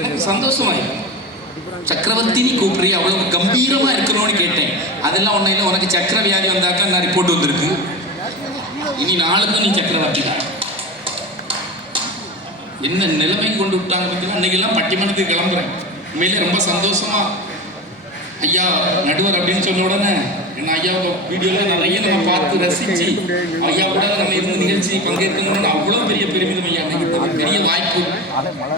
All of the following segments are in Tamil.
எனக்கு சந்தோஷமாயிடும் சக்கரவர்த்தினி கூப்பிடுறி அவ்வளவு கம்பீரமா இருக்கணும்னு கேட்டேன். அதெல்லாம் ஒன்றும் இல்லை உனக்கு சக்கர வியாதி வந்தாக்கா நான் ரிப்போர்ட் வந்திருக்கு. இனி நாளுக்கும் நீ சக்கரவர்த்தி தான். என்ன நிலைமை கொண்டு விட்டாங்க பார்த்தீங்கன்னா அன்னைக்கெல்லாம் பட்டிமன்றத்துக்கு கிளம்புறேன். உண்மையிலே ரொம்ப சந்தோஷமா ஐயா நடுவர் அப்படின்னு சொன்ன உடனே என்ன ஐயா வீடியோல நிறைய நம்ம பார்த்து ரசிச்சு ஐயா கூட நம்ம இருந்து நிகழ்ச்சி பங்கேற்கணும்னு அவ்வளோ பெரிய பெருமிதம் ஐயா. அன்னைக்கு பெரிய வாய்ப்பு.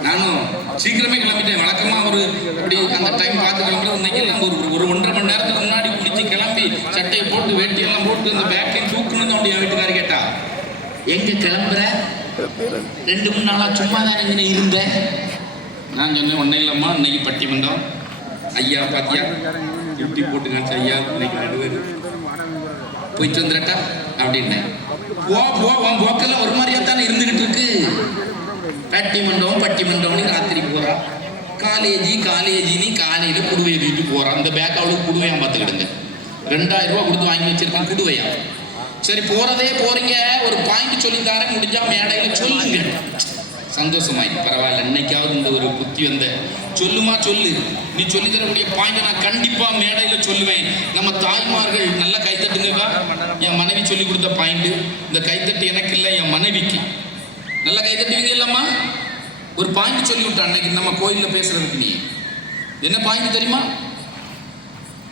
நானும் சீக்கிரமே கிளம்பிட்டேன். வழக்கமா ஒரு அப்படி அந்த டைம் பார்த்து கிளம்புறது இன்னைக்கு நாங்கள் ஒரு ஒரு ஒன்றரை மணி நேரத்துக்கு முன்னாடி குளிச்சு கிளம்பி சட்டையை போட்டு வேட்டியெல்லாம் போட்டு அந்த பேக்கையும் தூக்கணும்னு அவனுடைய வீட்டுக்காரர் கேட்டா எங்க கிளம்புற? ரெண்டு மூணு நாளா சும்மா தான் இங்கே இருந்தேன் நான் சொன்னேன் ஒன்றும் இல்லைம்மா இன்னைக்கு பட்டிமன்றம். ஐயா பாத்தியா? இப்படி போட்டு ஐயா இன்னைக்கு நடுவர் போய் வந்துடட்டா அப்படின்னேன். போ போ உன் போக்கெல்லாம் ஒரு மாதிரியா தானே இருந்துகிட்டு இருக்கு. பட்டி மண்டபம் பட்டி மண்டபம்னு ராத்திரி போறா. காலேஜி காலேஜின்னு காலையில குடுவையை தூக்கிட்டு போறான் அந்த பேக் அவளுக்கு புடுவையா பார்த்துக்கிடுங்க. ரெண்டாயிரம் ரூபாய் கொடுத்து வாங்கி வச்சிருக்கான் குடுவையா. சரி போறதே போறீங்க. ஒரு பாயிண்ட் சொல்லி தாரேன் முடிஞ்சா மேடையில சொல்லுங்க. சந்தோஷமாயிருக்கு பரவாயில்ல இன்னைக்காவது இந்த ஒரு வந்த. சொல்லுமா சொல்லு. நீ சொல்லி தரக்கூடிய பாயிண்ட் நான் கண்டிப்பா மேடையில சொல்லுவேன். நம்ம தாய்மார்கள் நல்லா கைத்தட்டுங்கக்கா என் மனைவி சொல்லி கொடுத்த பாயிண்ட் இந்த கைத்தட்டு எனக்கு இல்லை என் மனைவிக்கு. நல்லா கைத்தட்டுவீங்க இல்லம்மா? ஒரு பாயிண்ட் சொல்லி விட்டா அன்னைக்கு நம்ம கோயில்ல பேசுறதுக்கு நீ. என்ன பாயிண்ட் தெரியுமா?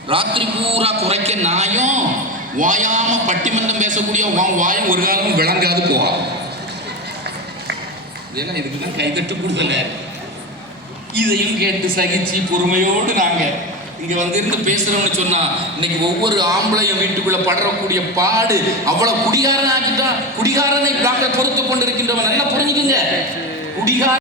ராத்திரி பூரா குறைக்க நாயும் வாயாம பட்டிமன்றம் பேசக்கூடிய வாயும் ஒரு காலமும் விளங்காது போவா ஏன்னா இதுக்கு தான் கைதட்டு கொடுத்தல இதையும் கேட்டு சகிச்சு பொறுமையோடு நாங்க இங்க வந்து இருந்து சொன்னால் சொன்னா இன்னைக்கு ஒவ்வொரு ஆம்பளையும் வீட்டுக்குள்ள படறக்கூடிய பாடு அவ்வளவு குடிகாரன் ஆக்கிட்டா குடிகாரனை நாங்கள் பொறுத்து கொண்டிருக்கின்றவன். நல்லா புரிஞ்சுக்குங்க. குடிகார